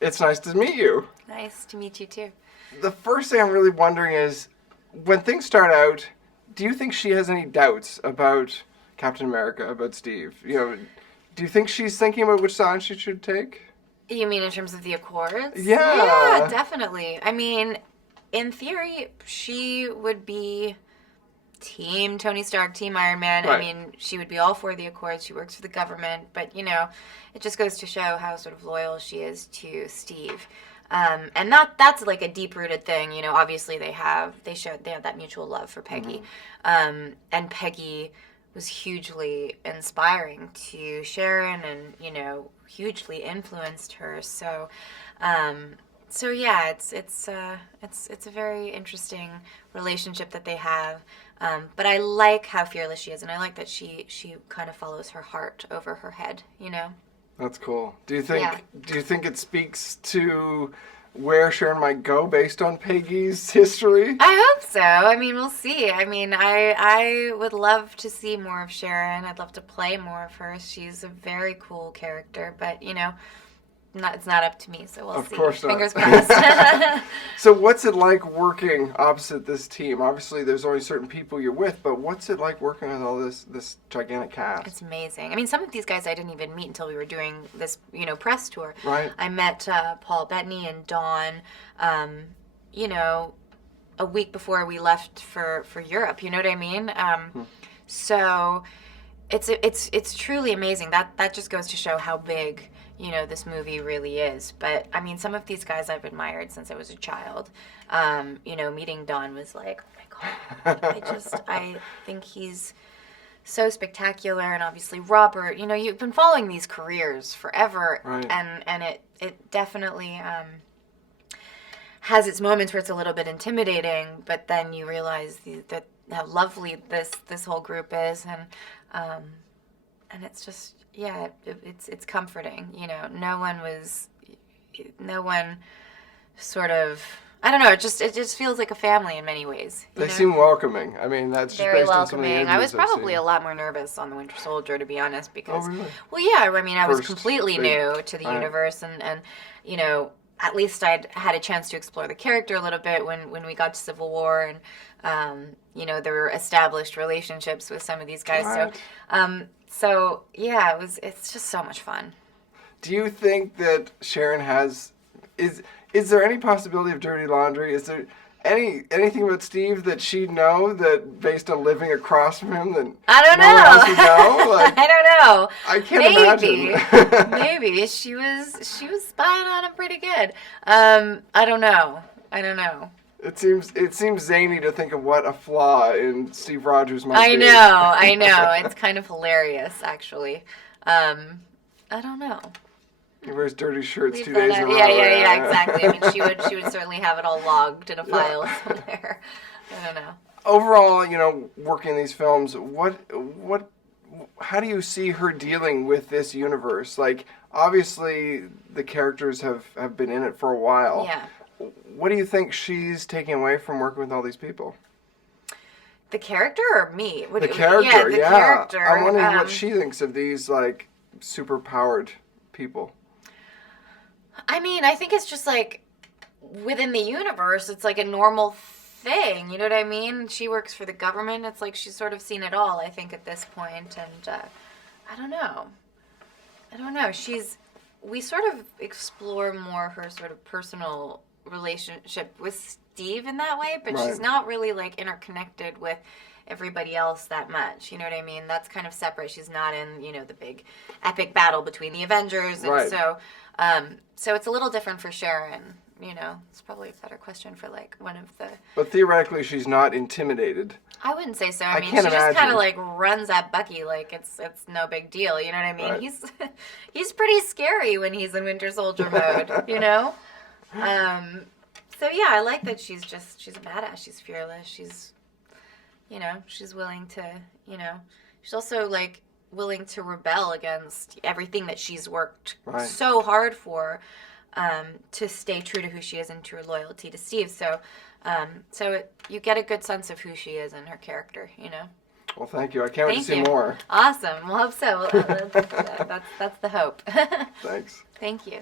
It's nice to meet you. Nice to meet you, too. The first thing I'm really wondering is, when things start out, do you think she has any doubts about Captain America, about Steve? Do you think she's thinking about which side she should take? You mean in terms of the Accords? Yeah. Yeah, definitely. I mean, in theory, she would be Team Tony Stark, Team Iron Man. Right. I mean, she would be all for the Accords. She works for the government. But, it just goes to show how sort of loyal she is to Steve. And that's like a deep-rooted thing. Obviously they have that mutual love for Peggy. Mm-hmm. And Peggy was hugely inspiring to Sharon and, hugely influenced her. So yeah, it's a very interesting relationship that they have. But I like how fearless she is, and I like that she kind of follows her heart over her head, That's cool. Do you think it speaks to where Sharon might go based on Peggy's history? I hope so. I mean, we'll see. I mean, I would love to see more of Sharon. I'd love to play more of her. She's a very cool character, but it's not up to me, so we'll see. Of course not. Fingers crossed. So what's it like working opposite this team? Obviously, there's only certain people you're with, but what's it like working with all this gigantic cast? It's amazing. I mean, some of these guys I didn't even meet until we were doing this, press tour. Right. I met Paul Bettany and Dawn, a week before we left for Europe. You know what I mean? So it's truly amazing. That just goes to show how big this movie really is. But I mean, some of these guys I've admired since I was a child. Meeting Don was like, oh my God, I think he's so spectacular. And obviously Robert, you've been following these careers forever. Right. And it definitely has its moments where it's a little bit intimidating, but then you realize that how lovely this whole group is. And it's just, yeah, it's comforting. No one sort of, I don't know. It just feels like a family in many ways. They seem welcoming. I mean, that's just very based on some of the welcoming. I was interviews I've probably seen. a lot more nervous on the Winter Soldier, to be honest, because Oh, really? well, yeah. I mean, I was First completely big- new to the Right. universe, and at least I'd had a chance to explore the character a little bit when we got to Civil War, and there were established relationships with some of these guys. Right. So yeah, it's just so much fun. Do you think that Sharon is there any possibility of dirty laundry? Is there anything about Steve that she'd know that based on living across from him that I don't no one know. else would know? Like, I don't know. I can't imagine. Maybe she was spying on him pretty good. I don't know. It seems zany to think of what a flaw in Steve Rogers might be. I know. It's kind of hilarious, actually. I don't know. He wears dirty shirts Leave 2 that days in a out. row. Yeah, exactly. I mean, she would certainly have it all logged in a file somewhere. I don't know. Overall, working these films, how do you see her dealing with this universe? Like, obviously, the characters have been in it for a while. Yeah. What do you think she's taking away from working with all these people? The character or me? The character, yeah. The character. I'm wondering what she thinks of these, like, super-powered people. I mean, I think it's just like within the universe, it's like a normal thing. You know what I mean? She works for the government. It's like she's sort of seen it all, I think, at this point. And I don't know. We sort of explore more her sort of personal relationship with Steve in that way, but Right. she's not really like interconnected with everybody else that much. You know what I mean? That's kind of separate. She's not in, the big epic battle between the Avengers. And Right. so it's a little different for Sharon. It's probably a better question for like one of the... But theoretically, she's not intimidated. I wouldn't say so. I mean, can't she just kind imagine. of like runs at Bucky like it's no big deal. You know what I mean? Right. He's pretty scary when he's in Winter Soldier mode. So yeah, I like that she's a badass. She's fearless. She's willing to, she's also like willing to rebel against everything that she's worked Right. so hard for, to stay true to who she is and to her loyalty to Steve. So, you get a good sense of who she is and her character, Well, thank you. I can't wait to Thank see you. more. Awesome. We'll hope so. That's the hope. Thanks. Thank you.